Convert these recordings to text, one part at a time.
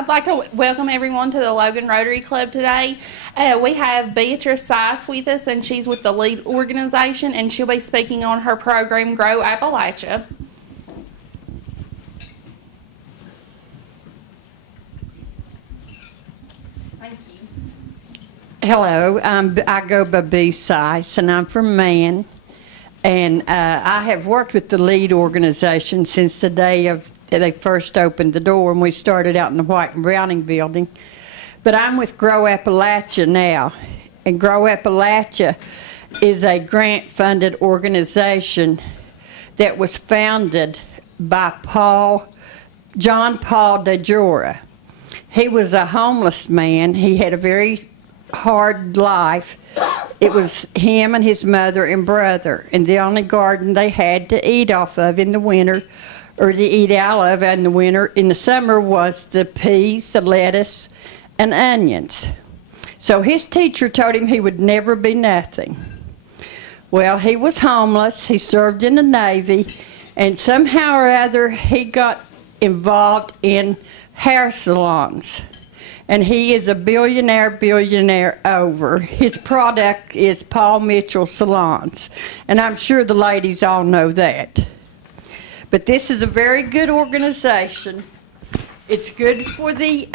I'd like to welcome everyone to the Logan Rotary Club today. We have Beatrice Sias with us, and she's with the lead organization, and she'll be speaking on her program, Grow Appalachia. Thank you. Hello, I go by Beatrice Sias, and I'm from Man. And I have worked with the lead organization since the day they first opened the door, and we started out in the White and Browning building. But I'm with Grow Appalachia now, and Grow Appalachia is a grant-funded organization that was founded by John Paul DeJora. He was a homeless man. He had a very hard life. It was him and his mother and brother, and the only garden they had to eat off of in the winter, or to eat out of in the winter, in the summer, was the peas, the lettuce, and onions. So his teacher told him he would never be nothing. Well, he was homeless. He served in the Navy, and somehow or other he got involved in hair salons. And he is a billionaire over. His product is Paul Mitchell Salons. And I'm sure the ladies all know that. But this is a very good organization. It's good for the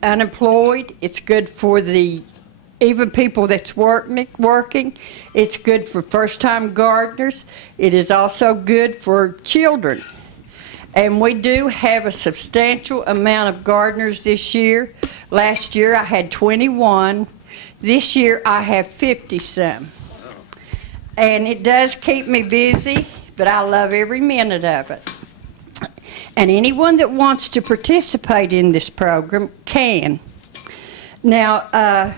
unemployed. It's good for the even people that's working. It's good for first-time gardeners. It is also good for children. And we do have a substantial amount of gardeners this year. Last year I had 21. This year I have 50-some. And it does keep me busy, but I love every minute of it. And anyone that wants to participate in this program can. Now,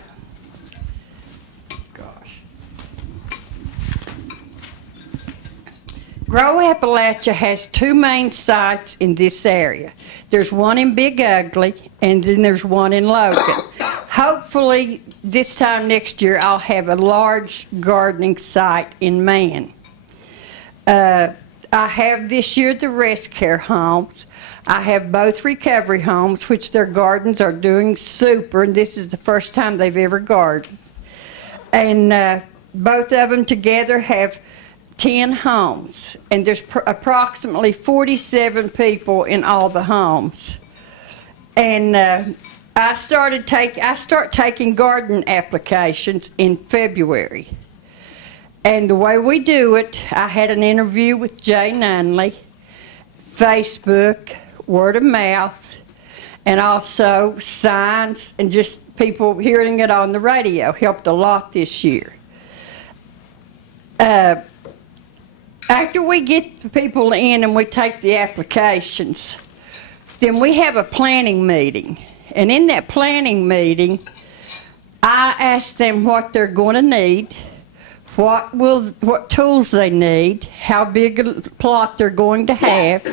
Grow Appalachia has two main sites in this area. There's one in Big Ugly, and then there's one in Logan. Hopefully, this time next year, I'll have a large gardening site in Man. I have this year the rest care homes. I have both recovery homes, which their gardens are doing super, and this is the first time they've ever gardened. And both of them together have 10 homes, and there's approximately 47 people in all the homes. And I start taking garden applications in February. And the way we do it, I had an interview with Jay Nunley, Facebook, word of mouth, and also signs, and just people hearing it on the radio helped a lot this year. After we get the people in and we take the applications, then we have a planning meeting. And in that planning meeting, I ask them what they're going to need, what tools they need, how big a plot they're going to have,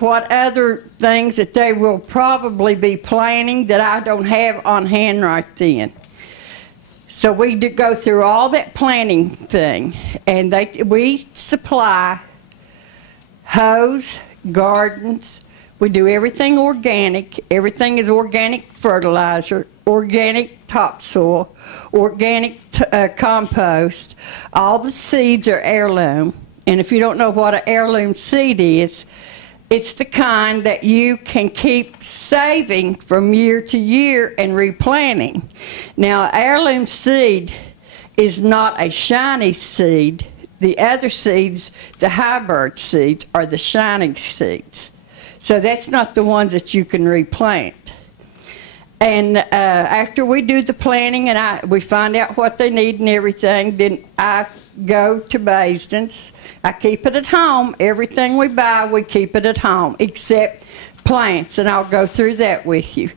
what other things that they will probably be planning that I don't have on hand right then. So we go through all that planning thing, and we supply hose, gardens. We do everything organic. Everything is organic fertilizer, organic topsoil, organic compost. All the seeds are heirloom. And if you don't know what an heirloom seed is, it's the kind that you can keep saving from year to year and replanting. Now, heirloom seed is not a shiny seed. The other seeds, the hybrid seeds, are the shining seeds. So that's not the ones that you can replant. And after we do the planting and we find out what they need and everything, then I go to Basden's. I keep it at home. Everything we buy, we keep it at home, except plants, and I'll go through that with you.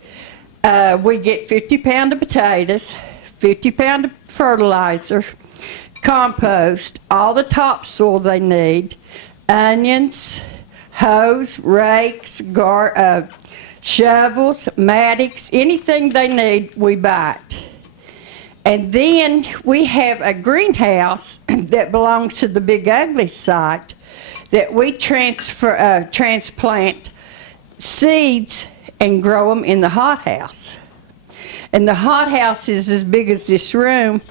We get 50 pounds of potatoes, 50 pounds of fertilizer, compost, all the topsoil they need, onions, hose, rakes, shovels, mattocks, anything they need, we buy it. And then we have a greenhouse that belongs to the Big Ugly site that we transplant seeds and grow them in the hothouse. And the hothouse is as big as this room,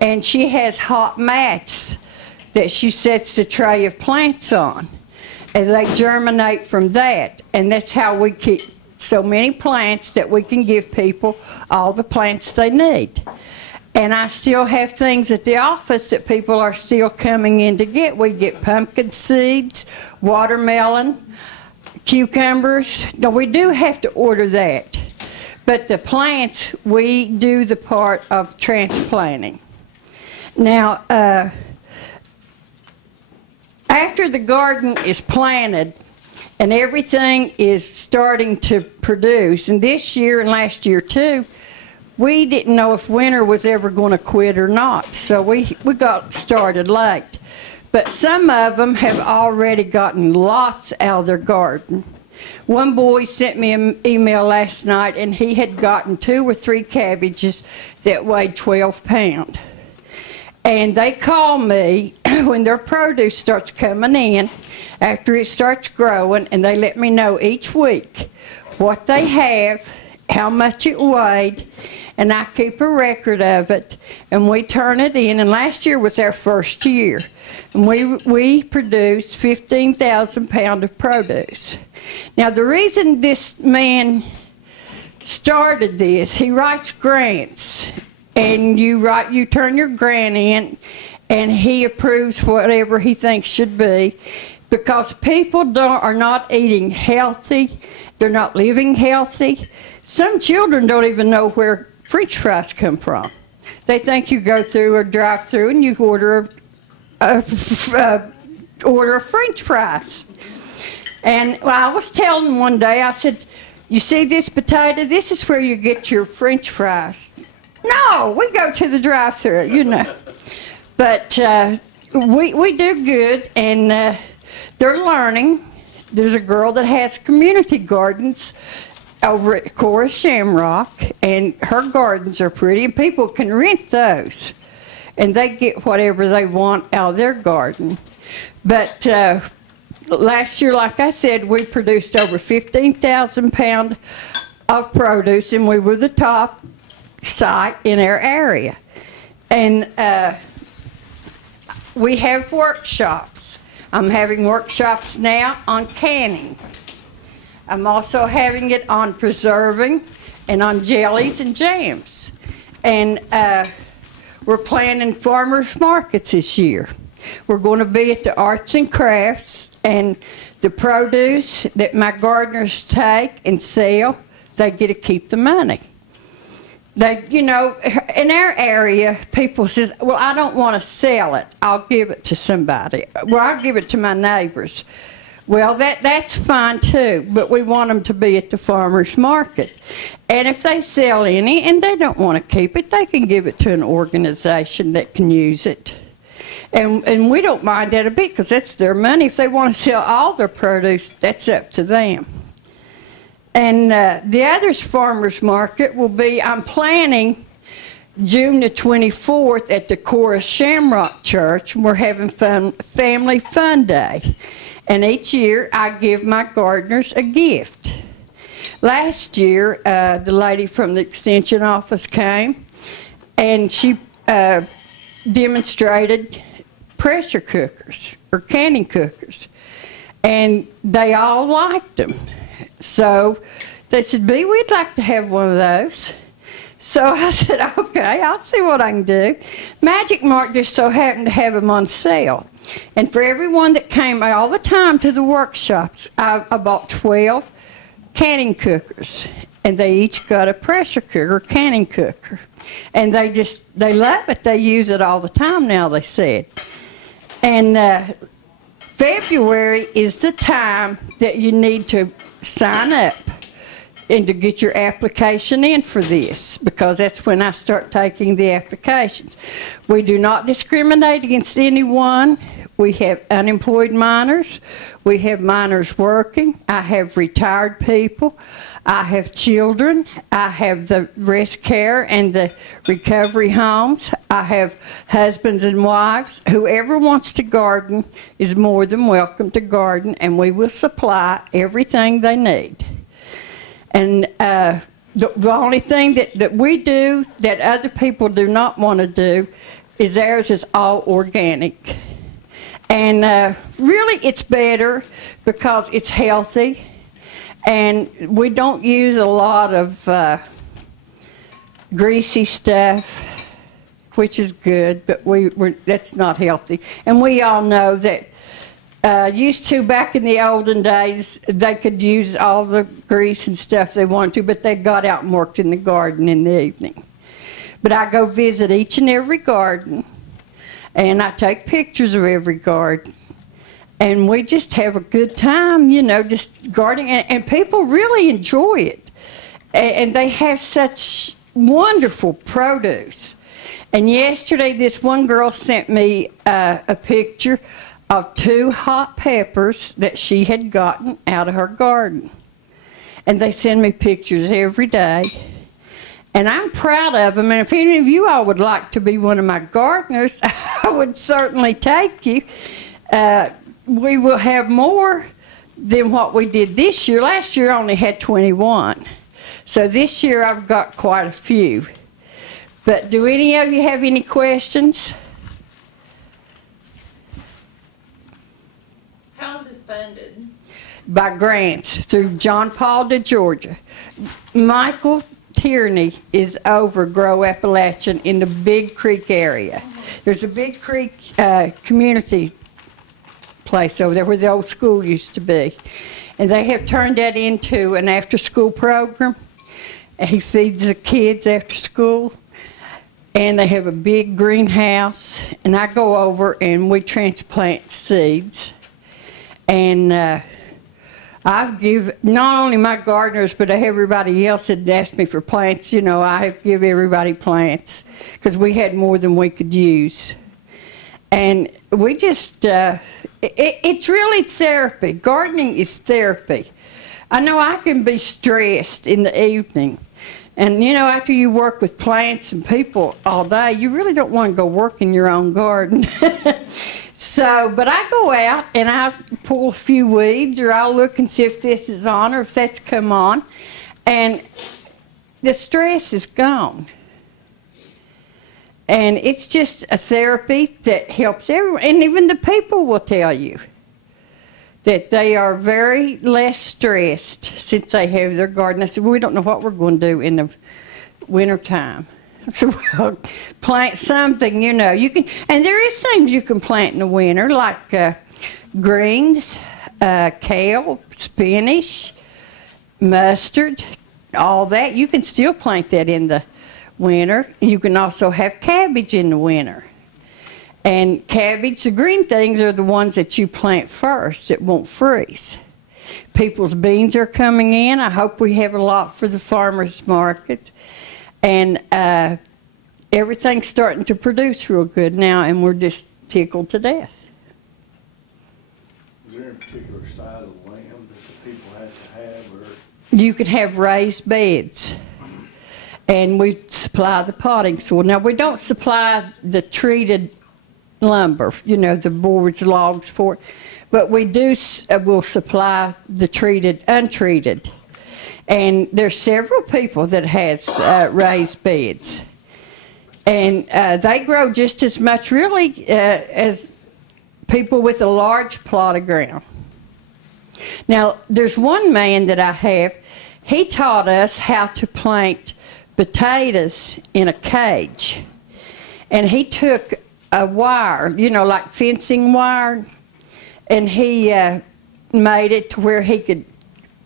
and she has hot mats that she sets the tray of plants on. And they germinate from that. And that's how we keep so many plants that we can give people all the plants they need. And I still have things at the office that people are still coming in to get. We get pumpkin seeds, watermelon, cucumbers. Now, we do have to order that. But the plants, we do the part of transplanting. Now, after the garden is planted and everything is starting to produce, and this year and last year too, we didn't know if winter was ever going to quit or not, so we got started late. But some of them have already gotten lots out of their garden. One boy sent me an email last night, and he had gotten 2 or 3 cabbages that weighed 12 pounds. And they call me when their produce starts coming in, after it starts growing, and they let me know each week what they have, how much it weighed, and I keep a record of it, and we turn it in. And last year was our first year, and we produced 15,000 pounds of produce. Now, the reason this man started this, he writes grants, and you turn your grant in, and he approves whatever he thinks should be, because people are not eating healthy, they're not living healthy. Some children don't even know where French fries come from. They think you go through or drive through and you order a French fries. And I was telling them one day, I said, you see this potato? This is where you get your French fries. No, we go to the drive-thru, you know. But we do good, and they're learning. There's a girl that has community gardens over at Cora Shamrock, and her gardens are pretty, and people can rent those. And they get whatever they want out of their garden. But last year, like I said, we produced over 15,000 pounds of produce, and we were the top site in our area. And we have workshops. I'm having workshops now on canning. I'm also having it on preserving and on jellies and jams. And we're planning farmers markets this year. We're going to be at the arts and crafts, and the produce that my gardeners take and sell, they get to keep the money. They, you know, in our area, people says, well, I don't want to sell it. I'll give it to somebody. Well, I'll give it to my neighbors. Well, that's fine too, but we want them to be at the farmer's market. And if they sell any and they don't want to keep it, they can give it to an organization that can use it. And we don't mind that a bit, because that's their money. If they want to sell all their produce, that's up to them. And the other farmers market will be, I'm planning June the 24th at the Cora Shamrock Church, and we're having Family Fun Day. And each year I give my gardeners a gift. Last year, the lady from the extension office came, and she demonstrated pressure cookers or canning cookers, and they all liked them. So they said, Bea, we'd like to have one of those. So I said, okay, I'll see what I can do. Magic Mark just so happened to have them on sale. And for everyone that came all the time to the workshops, I bought 12 canning cookers. And they each got a pressure cooker, canning cooker. And they love it. They use it all the time now, they said. And February is the time that you need to sign up and to get your application in for this, because that's when I start taking the applications. We do not discriminate against anyone. We have unemployed minors. We have minors working. I have retired people. I have children. I have the rest care and the recovery homes. I have husbands and wives. Whoever wants to garden is more than welcome to garden, and we will supply everything they need. And the only thing that we do that other people do not want to do is ours is all organic. And really it's better because it's healthy, and we don't use a lot of greasy stuff, which is good, but that's not healthy. And we all know that used to, back in the olden days, they could use all the grease and stuff they wanted to, but they got out and worked in the garden in the evening. But I go visit each and every garden, and I take pictures of every garden. And we just have a good time, you know, just gardening. And people really enjoy it. And they have such wonderful produce. And yesterday, this one girl sent me a picture of 2 hot peppers that she had gotten out of her garden. And they send me pictures every day. And I'm proud of them. And if any of you all would like to be one of my gardeners, I would certainly take you. We will have more than what we did this year. Last year I only had 21. So this year I've got quite a few. But do any of you have any questions? How is this funded? By grants through John Paul to Georgia. Michael Tierney is over Grow Appalachia in the Big Creek area. There's a Big Creek community place over there where the old school used to be. And they have turned that into an after-school program. He feeds the kids after school. And they have a big greenhouse. And I go over and we transplant seeds. And I've given, not only my gardeners, but everybody else that asked me for plants, you know, I have given everybody plants because we had more than we could use. And we just, it's really therapy. Gardening is therapy. I know I can be stressed in the evening. And, you know, after you work with plants and people all day, you really don't want to go work in your own garden. So, but I go out and I pull a few weeds, or I'll look and see if this is on or if that's come on. And the stress is gone. And it's just a therapy that helps everyone. And even the people will tell you that they are very less stressed since they have their garden. I said, well, we don't know what we're going to do in the wintertime. So, well, plant something, you know. You can, and there is things you can plant in the winter, like greens, kale, spinach, mustard, all that. You can still plant that in the winter. You can also have cabbage in the winter. And cabbage, the green things are the ones that you plant first that won't freeze. People's beans are coming in. I hope we have a lot for the farmers market. And everything's starting to produce real good now, and we're just tickled to death. Is there a particular size of land that the people have to have? Or? You could have raised beds, and we supply the potting soil. Now, we don't supply the treated lumber, you know, the boards, logs for it, but we do, we'll supply the treated, untreated. And there's several people that has raised beds. And they grow just as much, really, as people with a large plot of ground. Now, there's one man that I have, he taught us how to plant potatoes in a cage. And he took a wire, you know, like fencing wire, and he made it to where he could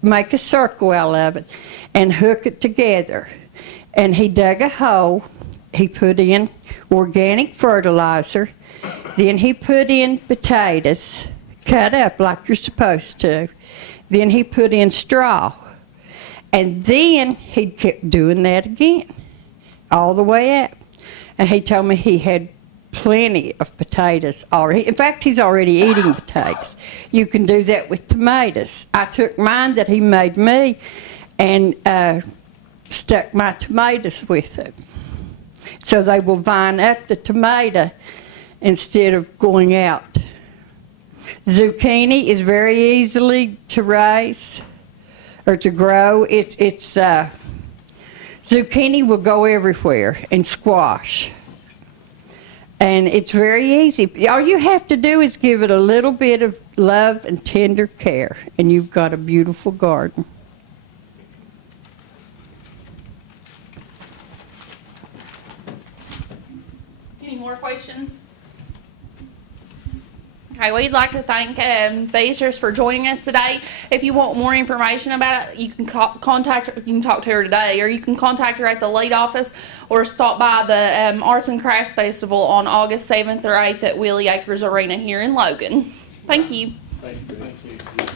make a circle out of it and hook it together. And he dug a hole, he put in organic fertilizer, then he put in potatoes, cut up like you're supposed to, then he put in straw, and then he kept doing that again, all the way up. And he told me he had plenty of potatoes already. In fact, he's already eating potatoes. You can do that with tomatoes. I took mine that he made me and stuck my tomatoes with it. So they will vine up the tomato instead of going out. Zucchini is very easily to raise. or to grow. It's zucchini will go everywhere, and squash. And it's very easy. All you have to do is give it a little bit of love and tender care, and you've got a beautiful garden. Any more questions? Okay, we'd like to thank Beatrice for joining us today. If you want more information about it, you can contact her. You can talk to her today, or you can contact her at the lead office, or stop by the Arts and Crafts Festival on August 7th or 8th at Willie Acres Arena here in Logan. Thank you. Thank you.